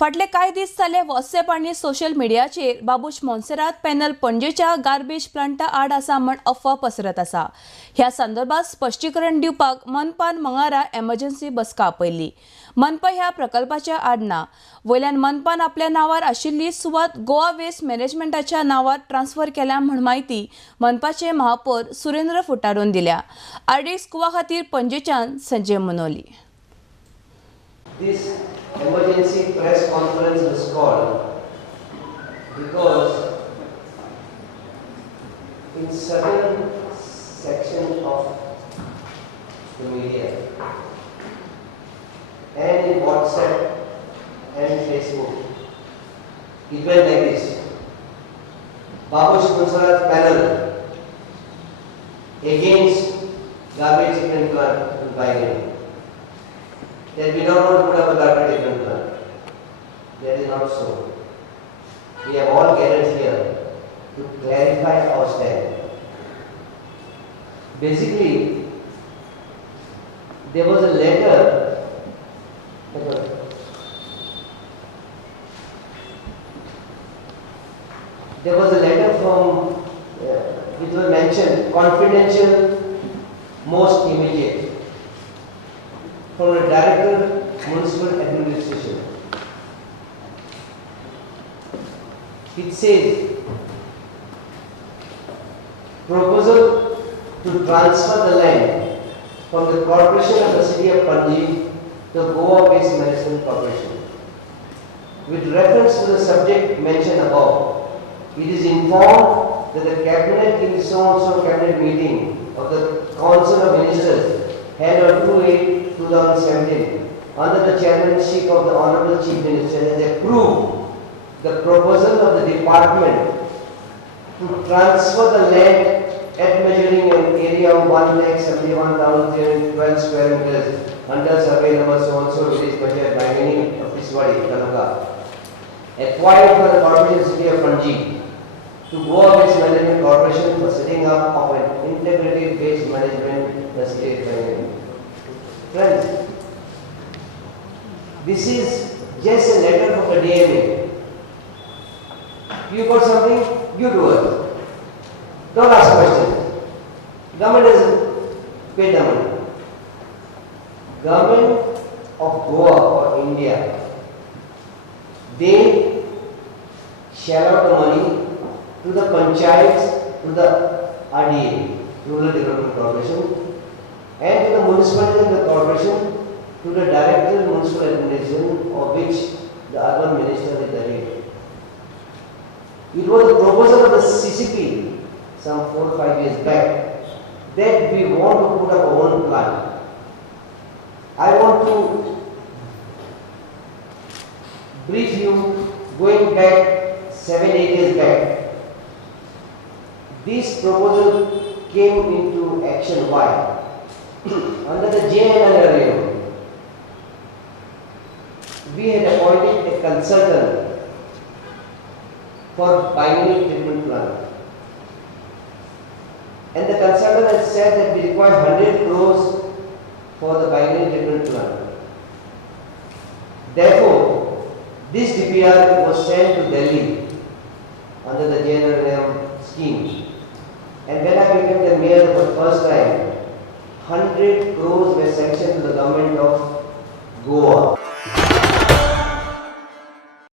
फाटले कांय दीस जाले व्हॉट्सॲप आनी सोशल मिडियाचेर बाबूश मोन्सेरात पॅनल पणजेच्या गार्बेज प्लांटा आड आसा म्हण अफवा पसरत आसा. ह्या संदर्भात स्पश्टीकरण दिवपाक मनपान मंगळारा एमर्जन्सी बसका आपयल्ली. मनपा ह्या प्रकल्पाच्या आड ना. वयल्यान मनपान आपल्या नांवार आशिल्ली सुवात गोवा वेस्ट मॅनेजमेंटाच्या नांवार ट्रान्स्फर केल्या म्हण माहिती मनपाचे महापौर सुरेंद्र फुटारून दिल्या. आरडीएक्स गोवा खातीर पणजेच्यान Sanjay Manoli. This emergency press conference was called because in certain sections of the media and in WhatsApp and Facebook, it went like this: Babush Moonserat panel against garbage treatment plant in Bangalore. That we don't want to put up a garbage treatment plant. That is not so. We have all gathered here to clarify our stand. Basically, there was a letter. There was a letter from which was mentioned confidential, most immediate, from the Director, Municipal Administration. It says, proposal to transfer the land from the Corporation of the City of Panji to Goa Waste Management Corporation. With reference to the subject mentioned above, it is informed that the Cabinet in so-and-so Cabinet meeting of the Council of Ministers held on 2/8/2017 under the chairmanship of the Honorable Chief Minister has approved the proposal of the department to transfer the land at measuring an area of 1,71,312 square meters under survey number so-and-so village budget Bangani of Piswadi, Taluka, acquired for the Corporation City of Panji to Goa Waste Management Corporation for setting up of an integrated waste management facility. Friends, this is just a letter from the DMA. You got something, you do it. Don't ask questions. Government has paid the money. Government of Goa or India, they share out the money to the panchayats, to the RDA, Rural Development Corporation, and to the municipality and the corporation, to the Director Municipal Administration, of which the urban minister is the head. It was a proposal of the CCP some 4 or 5 years back that we want to put up our own plant. I want to brief you going back 7-8 years back. This proposal came into action. Why? Under the JNL regime, we had appointed a consultant for Bangalore treatment plant. And the consultant has said that we require 100 crores for the Bangalore treatment plant. Therefore, this DPR was sent to Delhi under the JNL scheme. And when I became the mayor for the first time, 100 crores were sanctioned to the government of Goa.